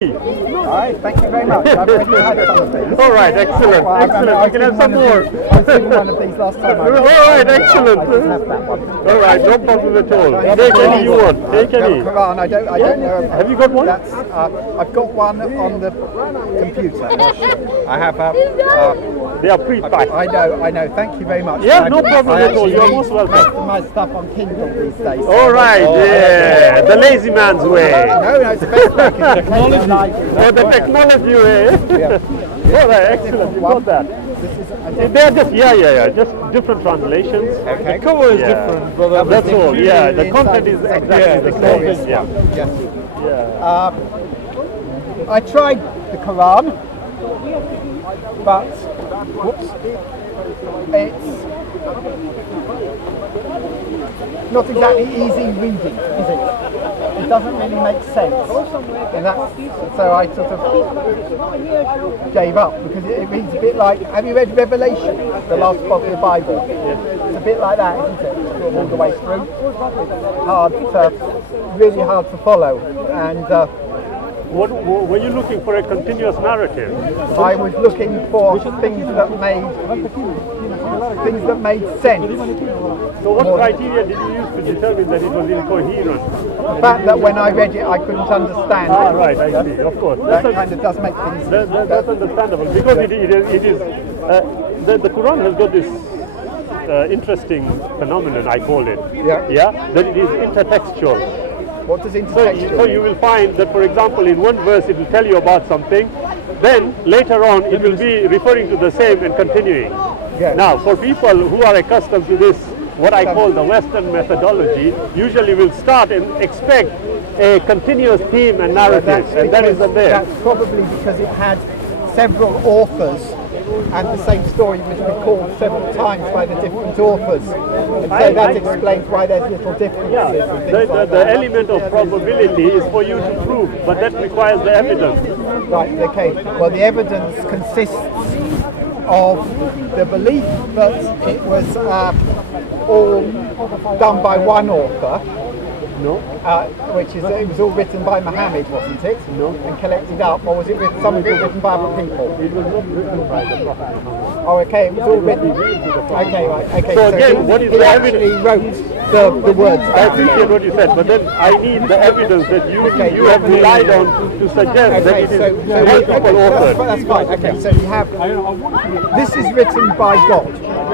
All right, thank you very much. I've already had some of these. All right, excellent, excellent. You can have some more. I was doing one of these last time. All right, excellent. I didn't have that one. All right, no problem at all. Take any you want. Take any. Qur'an, I don't know. Have you got one? That's, I've got one on the computer. I have. They are pre-packed. I know. Thank you very much. Yeah, no problem at all. You are most welcome. Most of my stuff on Kindle these days. All right, yeah, the lazy man's way. No, it's the best way. Technology. Oh, the technology way. Yeah. All right, excellent. You got that. They're just just different translations. Okay. The cover is different, but that's all. Yeah, the content is exactly the same. Yeah. Yes. Yeah. I tried the Quran, but it's not exactly easy reading, is it? It doesn't really make sense, and so I sort of gave up because it reads a bit like. Have you read Revelation, the last book of the Bible? It's a bit like that, isn't it? Sort of all the way through. Really hard to follow, and. What were you looking for? A continuous narrative? I was looking for things that made sense. So what criteria did you use to determine that it was incoherent? The fact that when I read it I couldn't understand it. Right, I see, of course. That kind of does make things... That's understandable, because it is the Quran has got this interesting phenomenon, I call it. Yeah. That it is intertextual. What does intertextual So you will find that, for example, in one verse it will tell you about something, then later on it will be referring to the same and continuing. Yeah. Now, for people who are accustomed to this, what I call the Western methodology, usually will start and expect a continuous theme and narrative, and that isn't there. That's probably because it had several authors and the same story was recalled several times by the different authors. And so that explains why there's little differences. Yeah, the element of probability is for you to prove, but that requires the evidence. Right, okay. Well, the evidence consists of the belief that it was all done by one author. No. Which is, it was all written by Muhammad, wasn't it? No. And collected up, or was it some of it written by other people? It was not written by the Prophet Muhammad. Oh, okay, it was all written. Okay, right. Okay. So again, what is he the actually evidence? wrote the words. I appreciate what you said, but then I need the evidence that you have relied on to suggest that it is multiple authors. That's fine. Okay, so you have. This is written by God,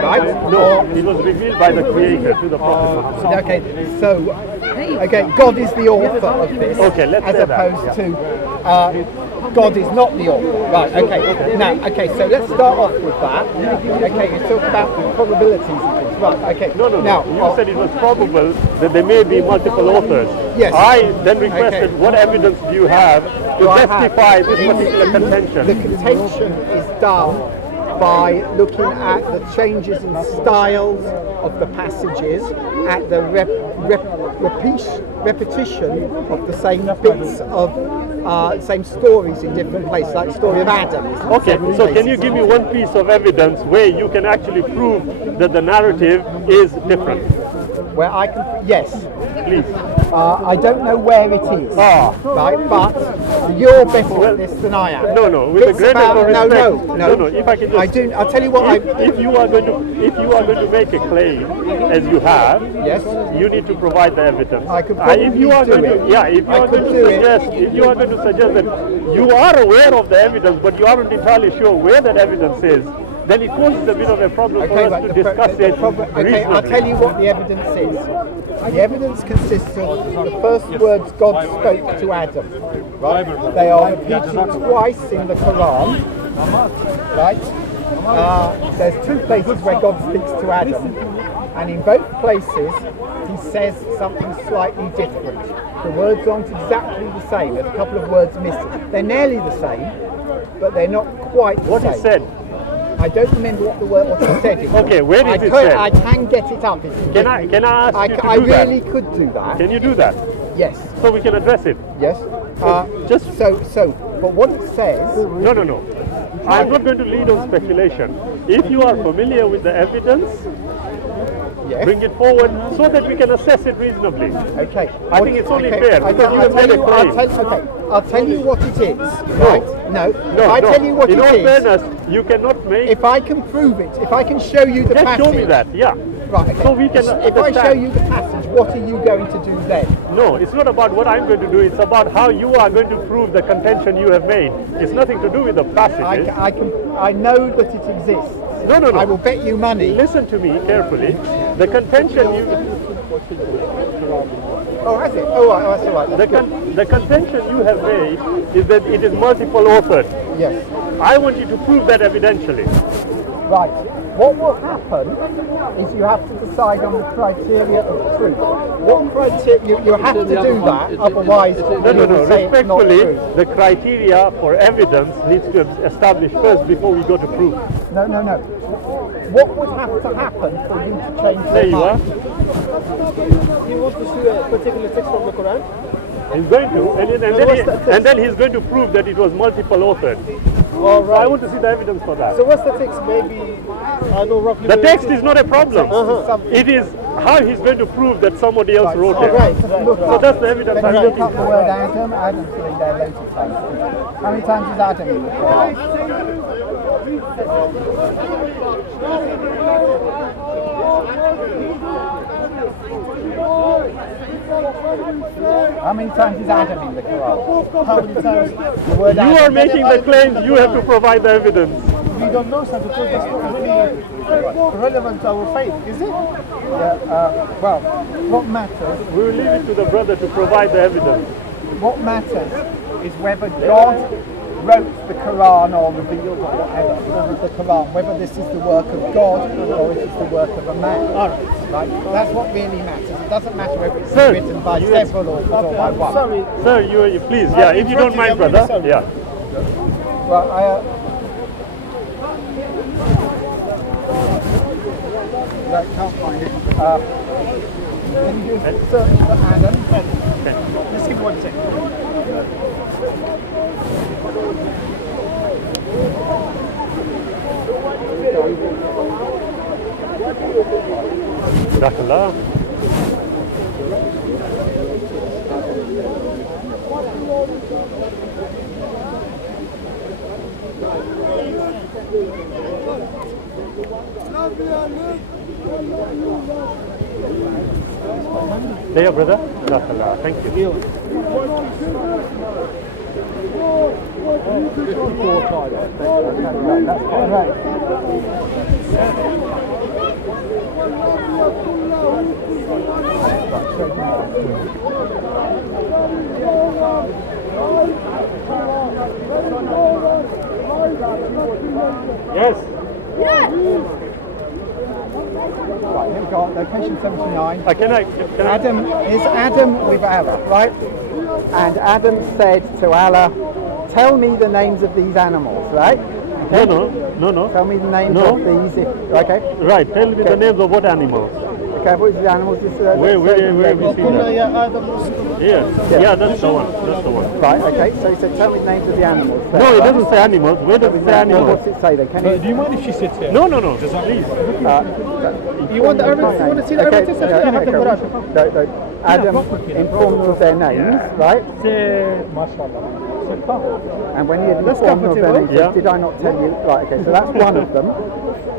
right? No, it was revealed by the Creator to the Prophet Muhammad. Okay, so. Okay, God is the author of this, okay, let's as say opposed to God is not the author. Right, okay. Now, okay, so let's start off with that. Okay, you talk about the probabilities and things. Right, okay. No. Now, you said it was probable that there may be multiple authors. Yes. I then requested, what evidence do you have to justify this particular contention? The contention is done by looking at the changes in styles of the passages, at the repetition of the same bits of same stories in different places, like the story of Adam. Okay, so can you give me one piece of evidence where you can actually prove that the narrative is different? Where I can, yes. Please. I don't know where it is, right? But you're better at this than I am. No. With the greatest respect. No. If I can just, I do. I'll tell you what. If you are going to make a claim, as you have, yes, you need to provide the evidence. I could probably if you are do going it. to, yeah, if you are going to suggest that you are aware of the evidence, but you aren't entirely sure where that evidence is, then it poses a bit of a problem for us to discuss it. Okay, I'll tell you what the evidence is. The evidence consists of the first words God spoke to Adam. Right? They are repeated twice in the Quran. Right? There's two places where God speaks to Adam, and in both places he says something slightly different. The words aren't exactly the same. There's a couple of words missing. They're nearly the same, but they're not quite the same. What he said? I don't remember what he said. Okay, where is it said? I can get it up. Can I ask you to I do that? really could do that. Can you do that? Yes. So we can address it. Yes. Just so. But what it says. No. I'm not going to lead on speculation. If you are familiar with the evidence, Yes. Bring it forward so that we can assess it reasonably. Okay. I think it's only fair because you have made a claim. I'll tell you what it is. Right? No. Tell you what it is. In all fairness, you cannot make. If I can prove it, if I can show you the passage. Show me that. Yeah. Right. Okay. So we can. If I show you the passage, what are you going to do then? No, it's not about what I'm going to do. It's about how you are going to prove the contention you have made. It's nothing to do with the passages. I know that it exists. No. I will bet you money. Listen to me carefully. The contention you. Oh, has it? Oh, right, that's all right. The contention you have made is that it is multiple authored. Yes. I want you to prove that evidentially. Right. What will happen is you have to decide on the criteria of truth. What criteria you have to do that, otherwise No. Respectfully, the criteria for evidence needs to be established first before we go to proof. No. What would have to happen for you to change your mind? There you are. He wants to see a particular text from the Qur'an. He's going to, and then he's going to prove that it was multiple authored. All right. I want to see the evidence for that. So what's the text? Maybe I know roughly. The text is not a problem. Uh-huh. It is how he's going to prove that somebody else wrote it. Right. So that's the evidence I'm Look looking up the for. word Adam. Adam's been there loads of times. How many times is Adam in the Quran? How many times is Adam in the Quran? How many times? The word You Adam. are making the claims, you have to provide the evidence. We don't know, sir, because that's not really relevant to our faith, is it? Well, what matters? We will leave it to the brother to provide the evidence. What matters is whether God wrote the Quran or revealed or whatever the Quran, whether this is the work of God or it is the work of a man. All right. Right? That's what really matters. It doesn't matter whether it's Sir, written by several authors or by one. Sorry. Sir, you please, if you don't mind, brother. Yeah. Well, I can't find it. Can you just search for Adam? Let's give 1 second. Jazakallah. There, brother. Jazakallah. Thank you. 54 times. That's correct. Yes. Right, here we go. Location 79. Can I? Adam is Adam with Allah, right? And Adam said to Allah, "Tell me the names of these animals," right? Okay? No. Tell me the names No. of these. Okay. Right. Tell me the names of what animals. Okay. What is the animals? Where have you seen that? Yeah. Yeah, that's the one. That's the one. Right. Okay. So he said, "Tell me the names of the animals." So, No, it right? doesn't say animals. Where does it say Well, animals? what's it say then? Can you? Do you mind if she sits here? No. Please. You want the evidence? You want to see the evidence? No. Adam informed them of their names, right? And when he had informed them of their names, he said, "Did I not tell you?" Right. Okay. So that's one of them.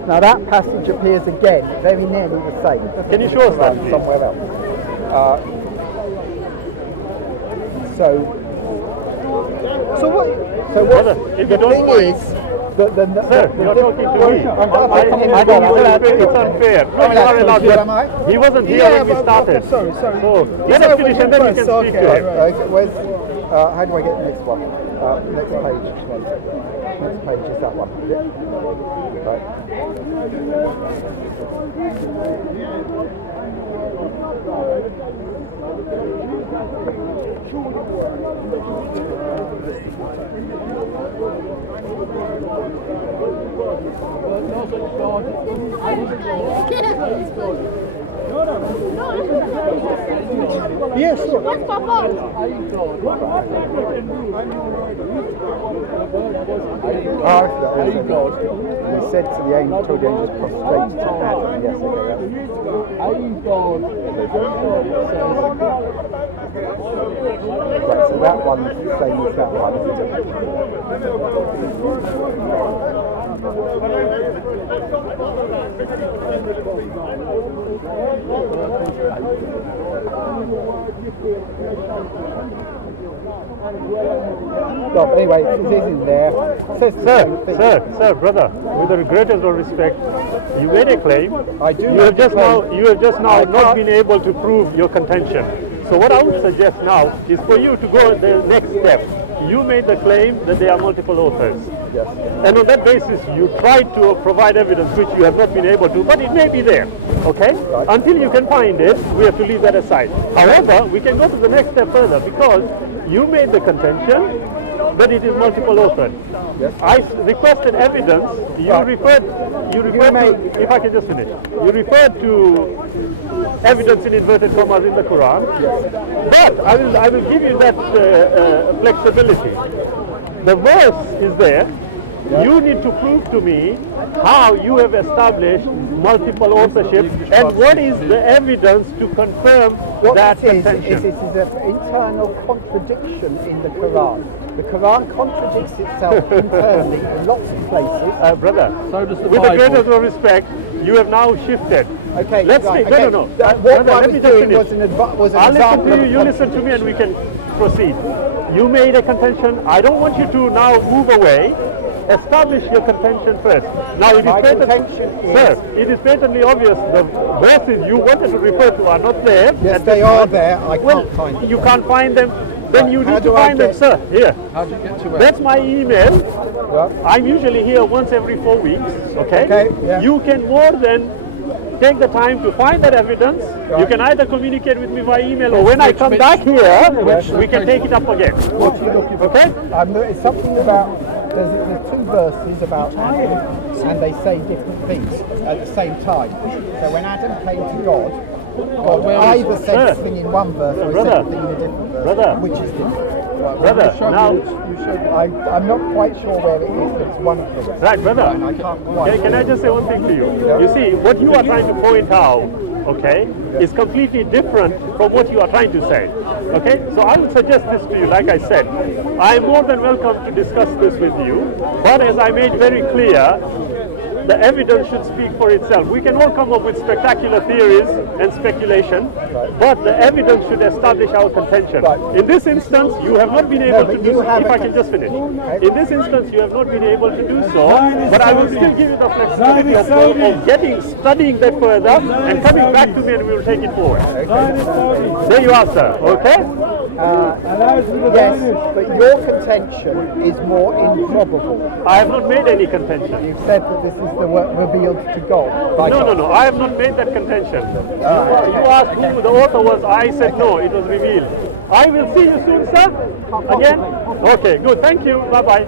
Now that passage appears again, very nearly the same. Can you show us that, please? Somewhere else. So what? Brother, if you The don't thing mind. is, Sir, you're talking to me. I think it's unfair. No, you are allowed. Am I? But he wasn't here when we started. Sorry. So let us finish and then we can speak to him. Where's, how do I get the next one? Next page. Next page is that one. Is it? Right. Yes. What's Papa? He said to the angel, told the angels prostrate to Adam. Yes, okay. Right, so that one's the same as that one, isn't Well, anyway, it is in there. Sir, brother, with the greatest of respect, you made a claim. I do. You have just now not been able to prove your contention. So what I would suggest now is for you to go the next step. You made the claim that there are multiple authors. Yes. And on that basis, you tried to provide evidence which you have not been able to, but it may be there, okay? Right. Until you can find it, we have to leave that aside. However, we can go to the next step further because you made the contention that it is multiple authored. Yes. I requested evidence. You Right. referred to, if I can just finish, you referred to evidence in inverted commas in the Qur'an. Yes. But I will give you that flexibility. The verse is there. Yeah. You need to prove to me how you have established multiple authorship and what is the evidence to confirm What that it is contention. an internal contradiction in the Quran. The Quran contradicts itself internally in lots of places. Brother, So does the with the Bible. greatest of respect, you have now shifted. Okay, Let's right, see. okay. No. What Brother, I let was me just doing finish. was an I'll example listen to of you, you listen to me and we can proceed. You made a contention. I don't want you to now move away. Establish your contention first. Now it is My contention is- Sir, it is patently obvious the verses you wanted to refer to are not there. Yes, at they this are point. there. I Well, can't find them. you can't find them. Then you How need to do I find them, get- sir. Here. How do you get to it? That's my email. Yeah. I'm usually here once every 4 weeks, okay? Okay, yeah. You can more than take the time to find that evidence. You Right. can either communicate with me by email or when I come back here, we can take it up again. What are you looking for? Okay? It's something about, there's two verses about Adam, and they say different things at the same time. So when Adam came to God either said Sir. something in one verse or he said Brother. something in a different verse. Brother. Which is different. Brother, now, I'm not quite sure where it is, but it's one of them. right, brother. And I can't quite. Can I just say one thing to you? Yeah. You see, what you are trying to point out, okay, is completely different from what you are trying to say. Okay? So I would suggest this to you, like I said. I am more than welcome to discuss this with you, but as I made very clear, the evidence should speak for itself. We can all come up with spectacular theories and speculation, but the evidence should establish our contention. Right. In this instance, you have not been able to but do you so. have If a I can just finish. Okay. In this instance, you have not been able to do so, but I will still give you the flexibility of studying that further and coming back to me and we will take it forward. There you are, sir. Okay? Yes, but your contention is more improbable. I have not made any contention. You've said that this is the work revealed to God. By God. No. I have not made that contention. You asked who the author was. I said no, it was revealed. I will see you soon, sir. Again? Okay, good. Thank you. Bye-bye.